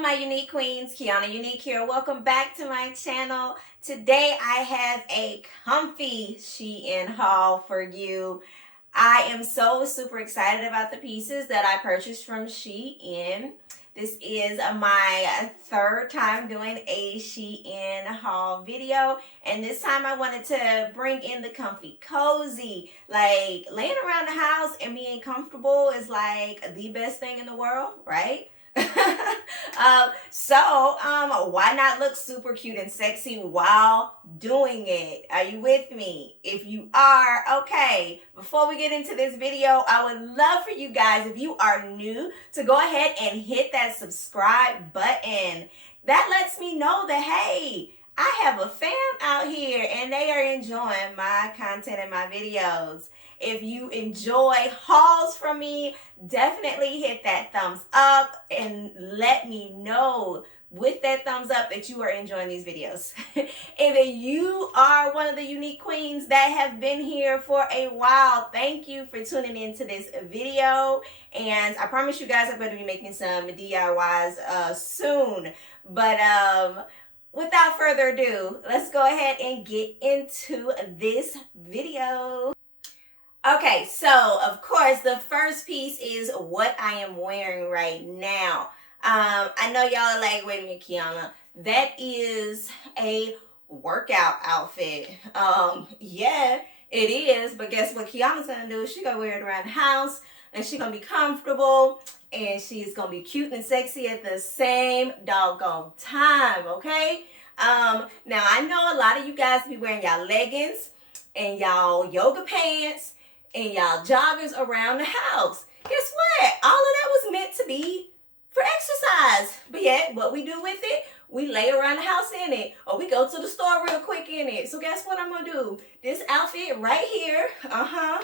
Hello, my unique queens. Quiana Unique here. Welcome back to my channel. Today I have a comfy SHEIN haul for you. I am so super excited about the pieces that I purchased from SHEIN. This is my third time doing a SHEIN haul video, and this time I wanted to bring in the comfy cozy. Like, laying around the house and being comfortable is like the best thing in the world, right? Why not look super cute and sexy while doing it? Are you with me? If you are, okay. Before we get into this video, I would love for you guys, if you are new, to go ahead and hit that subscribe button. That lets me know that, hey, I have a fam out here and they are enjoying my content and my videos. If you enjoy hauls from me, definitely hit that thumbs up and let me know with that thumbs up that you are enjoying these videos. If you are one of the unique queens that have been here for a while, thank you for tuning into this video. And I promise you guys I'm going to be making some DIYs soon. But without further ado, let's go ahead and get into this video. Okay, so of course the first piece is what I am wearing right now. I know y'all are like, wait a minute, Quiana, that is a workout outfit. Yeah, it is, but guess what Quiana's gonna do? She's gonna wear it around the house and she's gonna be comfortable and she's gonna be cute and sexy at the same doggone time, okay? Now I know a lot of you guys be wearing y'all leggings and y'all yoga pants and y'all joggers around the house. Guess what? All of that was meant to be for exercise. But yet, what we do with it, we lay around the house in it, or we go to the store real quick in it. So guess what I'm gonna do? This outfit right here, I'm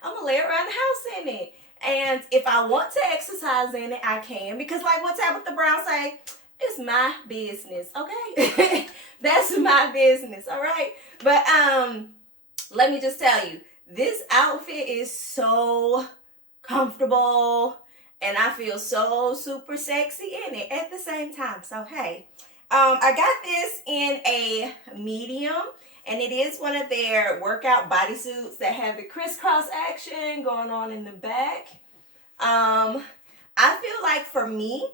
gonna lay around the house in it. And if I want to exercise in it, I can. Because like what Tabitha Brown say, it's my business, okay? That's my business, all right? But let me just tell you, this outfit is so comfortable and I feel so super sexy in it at the same time. So, hey, I got this in a medium and it is one of their workout bodysuits that have the crisscross action going on in the back. I feel like for me,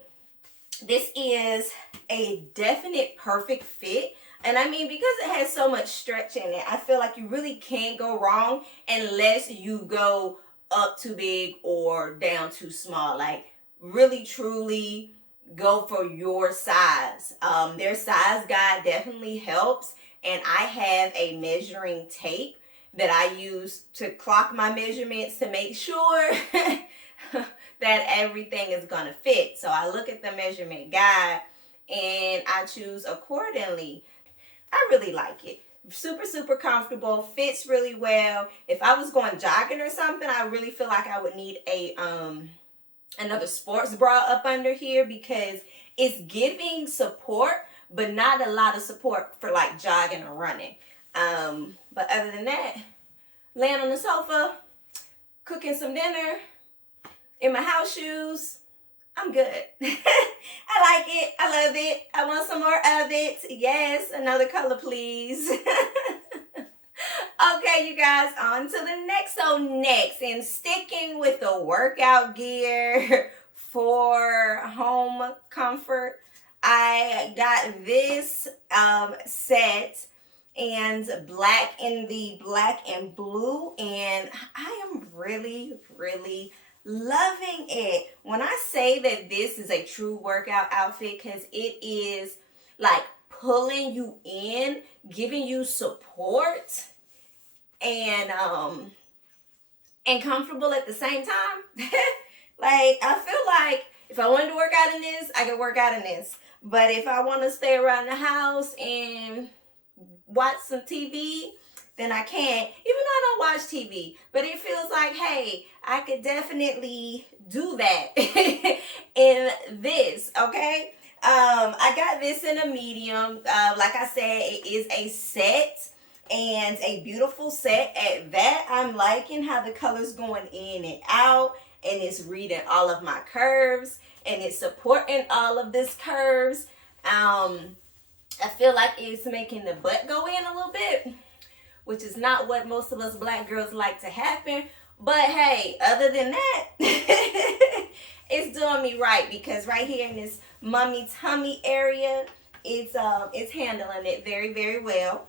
this is a definite perfect fit. And I mean, because it has so much stretch in it, I feel like you really can't go wrong unless you go up too big or down too small. Like, really, truly go for your size. Their size guide definitely helps. And I have a measuring tape that I use to clock my measurements to make sure that everything is going to fit. So I look at the measurement guide and I choose accordingly. I really like it. Super, super comfortable. Fits really well. If I was going jogging or something, I really feel like I would need a another sports bra up under here because it's giving support, but not a lot of support for like jogging or running. But other than that, laying on the sofa, cooking some dinner, in my house shoes, I'm good. I like it. I love it. I want some more of it. Yes, another color, please. Okay, you guys, on to the next. So next, in sticking with the workout gear for home comfort, I got this set and black in the black and blue, and I am really, really loving it. When I say that this is a true workout outfit, because it is like pulling you in, giving you support, and comfortable at the same time. Like, I feel like if I wanted to work out in this, I could work out in this. But if I want to stay around the house and watch some TV, then I can. Even though I don't watch TV, but it feels like, hey, I could definitely do that in this, okay? I got this in a medium. Like I said, it is a set and a beautiful set at that. I'm liking how the colors going in and out and it's reading all of my curves. and it's supporting all of this curves. I feel like it's making the butt go in a little bit, which is not what most of us black girls like to happen. But hey, other than that, it's doing me right, because right here in this mummy tummy area, it's handling it very, very well.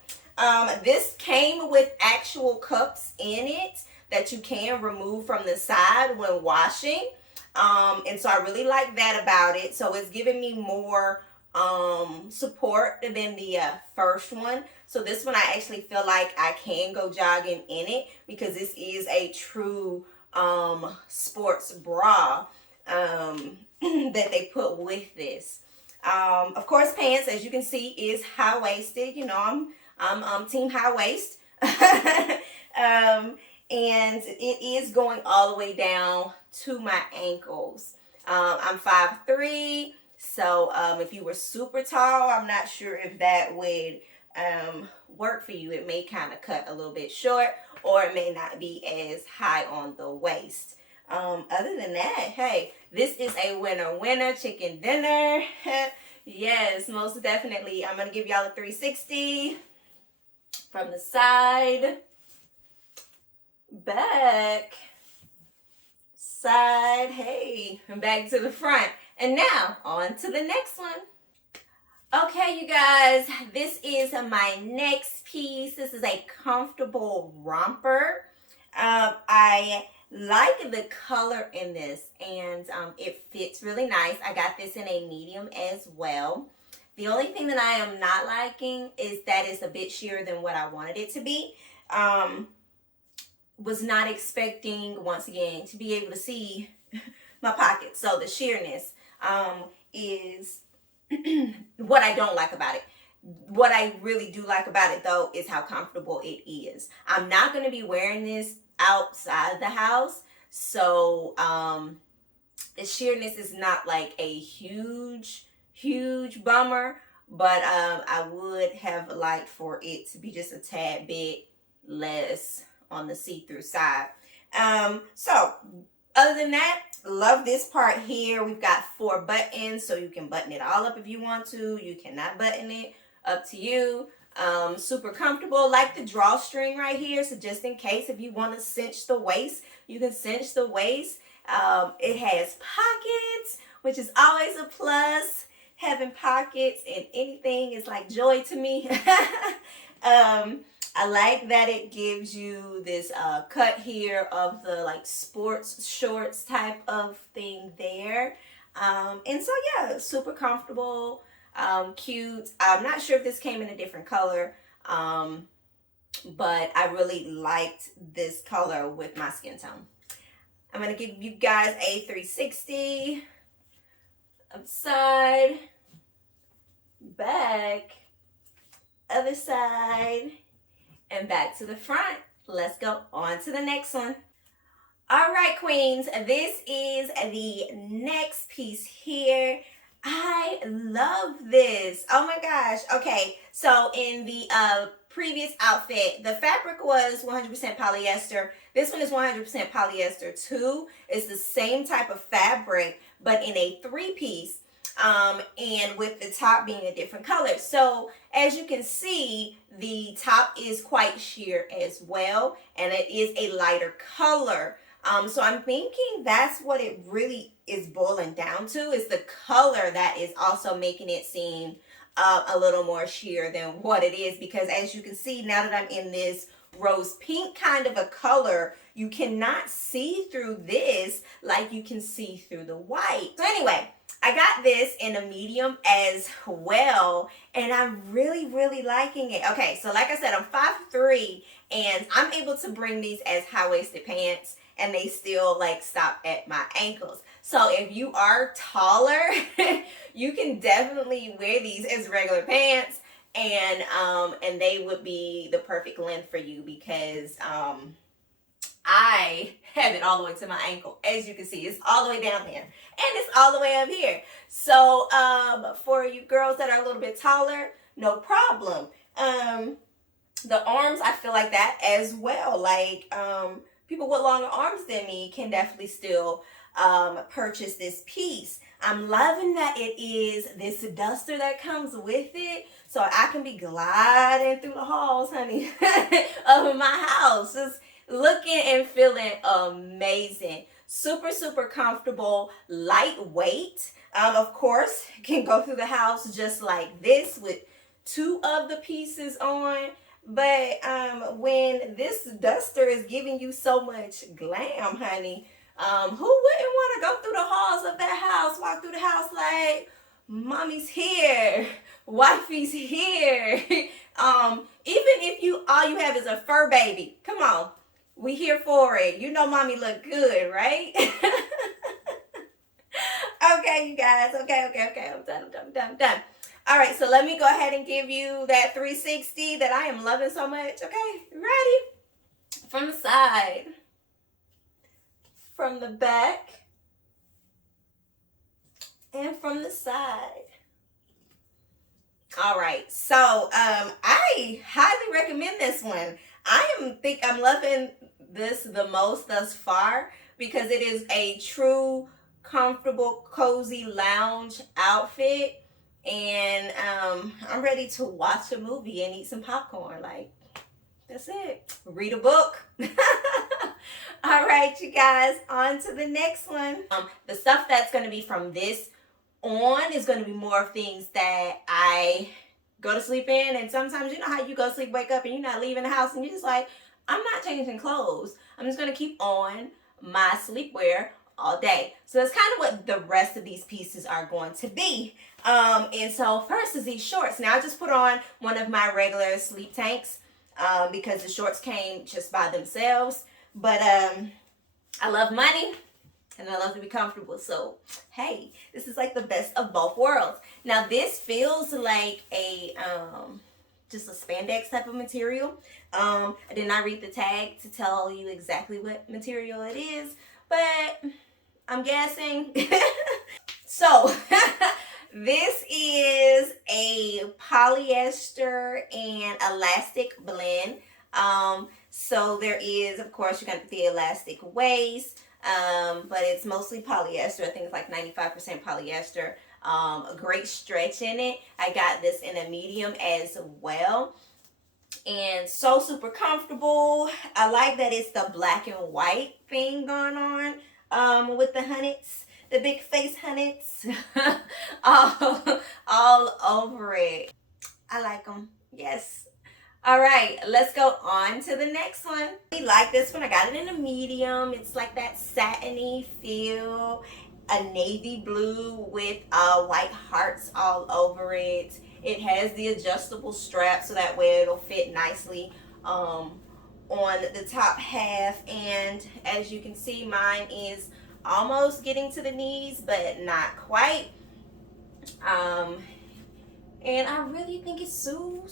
This came with actual cups in it that you can remove from the side when washing. And so I really like that about it. So it's giving me more support than the first one. So this one I actually feel like I can go jogging in it, because this is a true sports bra that they put with this. Of course, pants, as you can see, is high-waisted. You know, I'm team high waist. And it is going all the way down to my ankles. I'm 5'3", so if you were super tall, I'm not sure if that would work for you. It may kind of cut a little bit short, or it may not be as high on the waist. Other than that, hey, this is a winner chicken dinner. Yes, most definitely. I'm going to give y'all a 360 from the side, back, side, hey, and back to the front. And now, on to the next one. Okay, you guys, this is my next piece. This is a comfortable romper. I like the color in this, and it fits really nice. I got this in a medium as well. The only thing that I am not liking is that it's a bit sheer than what I wanted it to be. Was not expecting, once again, to be able to see my pockets. So the sheerness is what I don't like about it. What I really do like about it, though, is how comfortable it is. I'm not going to be wearing this outside the house, so the sheerness is not like a huge bummer, but I would have liked for it to be just a tad bit less on the see-through side. So other than that, love this part here. We've got 4 buttons, so you can button it all up if you want to. You cannot button it, up to you. Super comfortable. Like the drawstring right here, so just in case if you want to cinch the waist, you can cinch the waist. It has pockets, which is always a plus. Having pockets in anything is like joy to me. I like that it gives you this cut here of the like sports shorts type of thing there. And so yeah, super comfortable, cute. I'm not sure if this came in a different color, but I really liked this color with my skin tone. I'm going to give you guys a 360 side, back, other side, and back to the front. Let's go on to the next one. All right, queens, this is the next piece here. I love this. Oh my gosh. Okay, so in the previous outfit, the fabric was 100% polyester. This one is 100% polyester too. It's the same type of fabric, but in a 3-piece. And with the top being a different color. So as you can see, the top is quite sheer as well, and it is a lighter color. So I'm thinking that's what it really is boiling down to, is the color that is also making it seem a little more sheer than what it is. Because as you can see, now that I'm in this rose pink kind of a color, you cannot see through this like you can see through the white. So anyway, I got this in a medium as well, and I'm really liking it. Okay, so like I said, I'm 5'3", and I'm able to bring these as high-waisted pants, and they still like stop at my ankles. So if you are taller, you can definitely wear these as regular pants, and they would be the perfect length for you, because I have it all the way to my ankle. As you can see, it's all the way down there, and it's all the way up here. So for you girls that are a little bit taller, no problem. The arms, I feel like that as well. Like people with longer arms than me can definitely still purchase this piece. I'm loving that it is this duster that comes with it, so I can be gliding through the halls, honey, of my house, just looking and feeling amazing. Super, super comfortable, lightweight. Of course, can go through the house just like this with two of the pieces on. But when this duster is giving you so much glam, honey, who wouldn't want to go through the halls of that house, walk through the house like, mommy's here, wifey's here. Even if all you have is a fur baby, come on, we here for it. You know mommy look good, right? Okay, you guys. Okay. I'm done. All right, so let me go ahead and give you that 360 that I am loving so much. Okay, ready? From the side, from the back, and from the side. All right, so I highly recommend this one. think I'm loving this the most thus far because it is a true comfortable cozy lounge outfit, and I'm ready to watch a movie and eat some popcorn. Like, that's it. Read a book. All right, you guys, on to the next one. The stuff that's going to be from this on is going to be more of things that I go to sleep in. And sometimes, you know how you go to sleep, wake up, and you're not leaving the house, and you're just like, I'm not changing clothes. I'm just going to keep on my sleepwear all day. So that's kind of what the rest of these pieces are going to be. And so first is these shorts. Now I just put on one of my regular sleep tanks because the shorts came just by themselves. But I love money and I love to be comfortable. So, hey, this is like the best of both worlds. Now this feels like a just a spandex type of material. I did not read the tag to tell you exactly what material it is, but I'm guessing. So this is a polyester and elastic blend. So there is, of course, you got the elastic waist, but it's mostly polyester. I think it's like 95% polyester. A great stretch in it. I got this in a medium as well. And so super comfortable. I like that it's the black and white thing going on with the hunnits, the big face hunnits, all over it. I like them. Yes. All right, let's go on to the next one. I like this one. I got it in a medium. It's like that satiny feel, a navy blue with white hearts all over it. It has the adjustable strap so that way it'll fit nicely on the top half. And as you can see, mine is almost getting to the knees, but not quite. And I really think it's so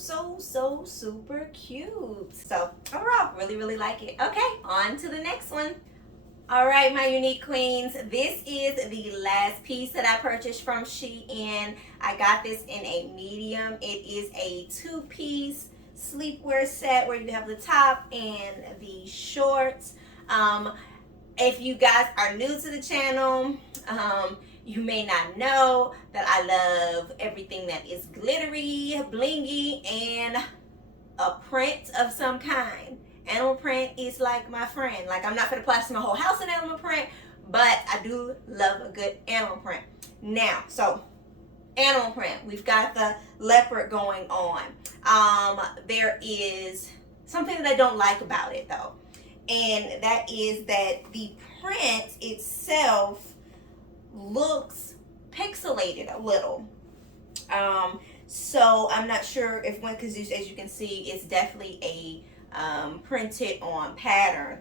super cute. So overall, really like it. Okay, on to the next one. All right, my unique queens, this is the last piece that I purchased from SHEIN. I got this in a medium. It is a two-piece sleepwear set where you have the top and the shorts. If you guys are new to the channel, you may not know that I love everything that is glittery, blingy, and a print of some kind. Animal print is like my friend. Like, I'm not gonna plaster my whole house in animal print, but I do love a good animal print. Now, so animal print, we've got the leopard going on. There is something that I don't like about it though, and that is that the print itself looks pixelated a little. So I'm not sure if one, because as you can see, it's definitely a printed on pattern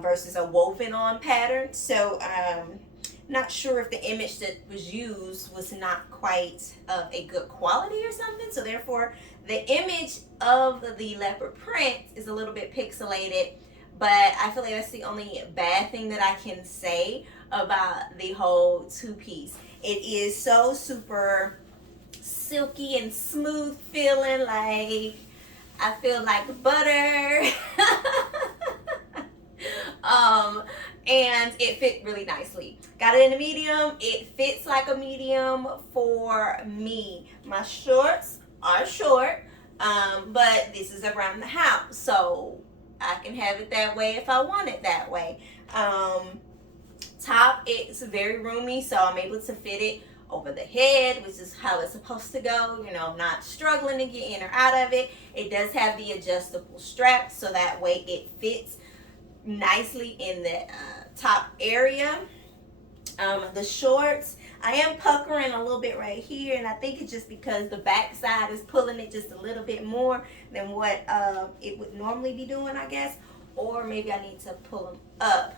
versus a woven on pattern. So not sure if the image that was used was not quite of a good quality or something. So therefore, the image of the leopard print is a little bit pixelated. But I feel like that's the only bad thing that I can say about the whole two-piece. It is so super silky and smooth feeling, like I feel like butter And it fit really nicely. Got it in a medium. It fits like a medium for me. My shorts are short, but this is around the house, so I can have it that way if I want it that way. Top, it's very roomy, so I'm able to fit it over the head, which is how it's supposed to go, you know, not struggling to get in or out of it. It does have the adjustable strap, so that way it fits nicely in the top area. The shorts, I am puckering a little bit right here, and I think it's just because the back side is pulling it just a little bit more than what it would normally be doing, I guess. Or maybe I need to pull them up.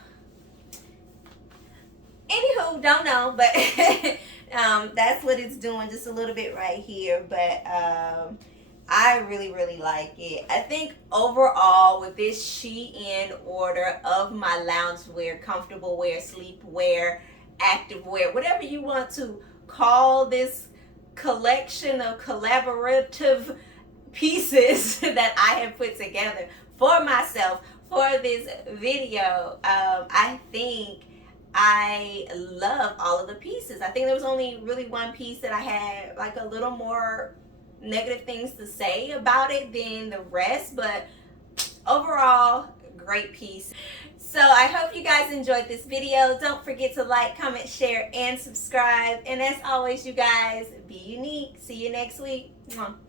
Anywho, don't know, but that's what it's doing, just a little bit right here. But I really like it. I think overall with this SHEIN order of my loungewear, comfortable wear, sleepwear, active wear, whatever you want to call this collection of collaborative pieces that I have put together for myself for this video, I think I love all of the pieces. I think there was only really one piece that I had like a little more negative things to say about it than the rest, but overall, great piece. So I hope you guys enjoyed this video. Don't forget to like, comment, share, and subscribe. And as always, you guys, be unique. See you next week. Mwah.